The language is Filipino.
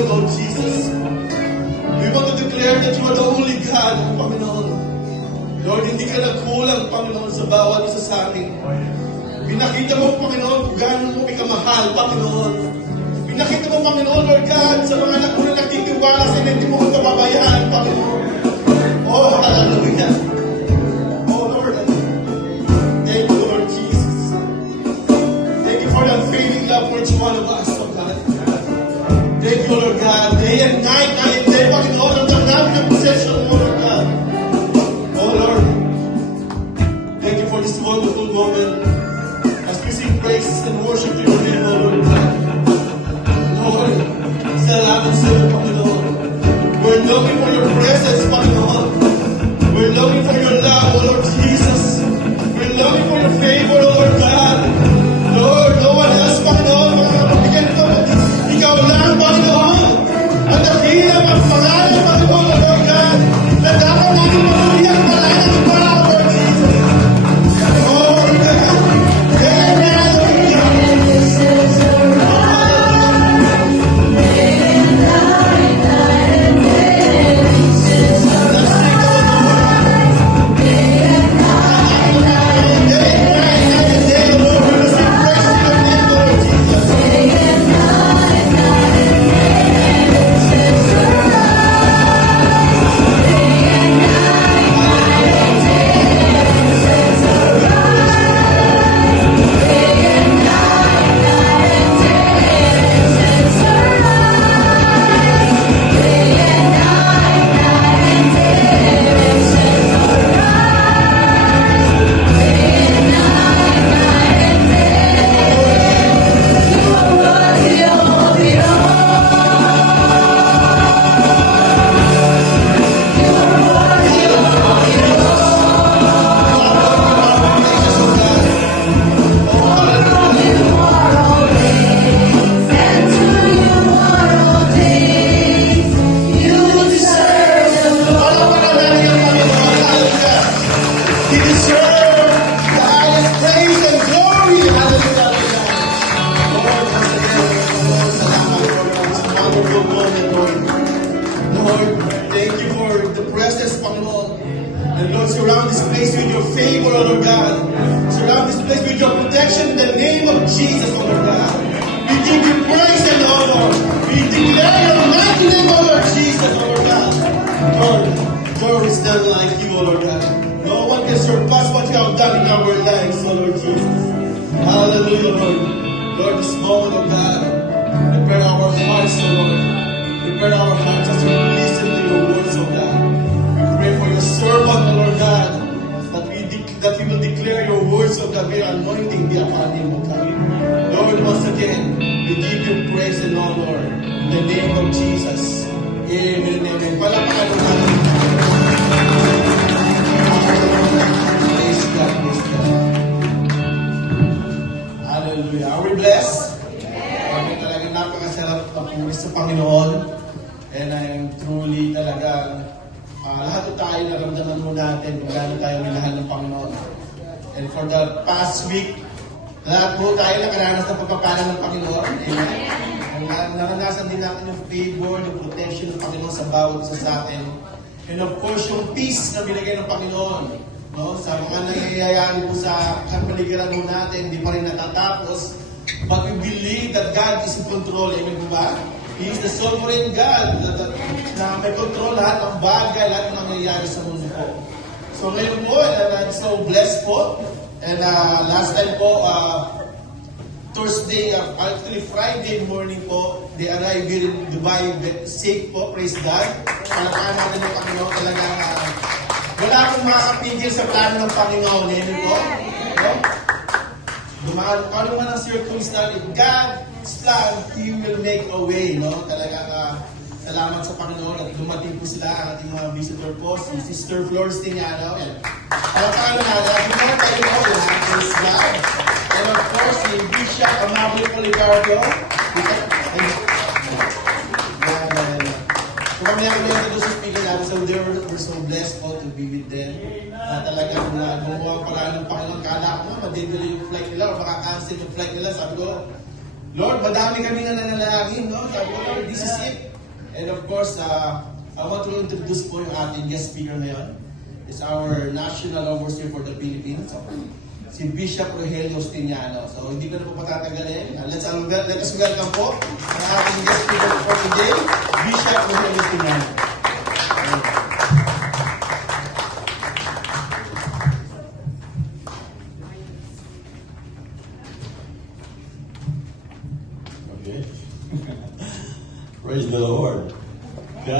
morning, Lord Jesus. We want to declare that you are the only God, Panginoon. Lord, hindi ka nagkulang, Panginoon, sa bawat isa sa amin. Pinakita mo, Panginoon, kung gano'n mo ikamahal, Panginoon. Pinakita mo, Panginoon, Lord God, sa mga anak mo na nagtitiwala sa hindi mo kong kababayaan, Panginoon. Oh, hallelujah. Oh, Lord. Thank you, Lord Jesus. Thank you for that unfailing love for each one of us, oh God. Thank you, Lord God. Day and night and day, Panginoon, ang namin ang possession mo, Lord God. Oh, Lord. Thank you for this wonderful moment as we sing praises and worship to your name, oh Lord God. Lord, salamat sa iyo, Panginoon. We're looking for your presence, Panginoon. We're looking for your love, oh Lord Jesus. We're looking for your favor, oh Lord God. Lord, no one else, Panginoon. Makakapagigyan ito, ikaw lang, Panginoon. At ang hirap ang pangalan, Panginoon, oh Lord God. Na dapat natin matuloy ang pangalan ng tao, Lord Jesus. Oh, Lord God. And of course, yung peace na binigay ng Panginoon, no? Sa mga nangyayari po sa kapaligiran mo natin, hindi pa rin natatapos. But we believe that God is in control. Amen po ba? He is the sovereign God na may control lahat ng bagay, lahat ng nangyayari sa mundo po. So ngayon po, I'm so blessed po. And last time po, Thursday, actually Friday morning po, they arrived here in Dubai safe po, praise God. Palakpakan natin ng Panginoon talaga. Wala akong makakapigil sa plano ng Panginoon. Amen po. No? Dumaan, ano man ang circumstance, if God's plan, He will make a way. No? Talaga, salamat sa Panginoon at dumating po sila ang ating mga visitor po, si Sister Flor Stiniano. Palakpakan natin. Happy birthday po. Praise God. And of course, si Bishop Amable Policardo. So kami ang doon sa speaker natin. So we're so blessed po to be with them. Talagang gumawa pala ng Panginoon. Kala ko madidili yung flight nila o makakancel yung flight nila. Sabi ko, Lord, madami kami na nanalangin. No? Sabi ko, Lord, this is it. And of course, I want to introduce po yung ating guest speaker ngayon. It's our National Overseer for the Philippines, si Bishop Rogelio Justiniano. So hindi ko na po patatagalin. Let us welcome po ang ating guest speaker for today, Bishop Rogelio Justiniano. Okay. Praise the Lord.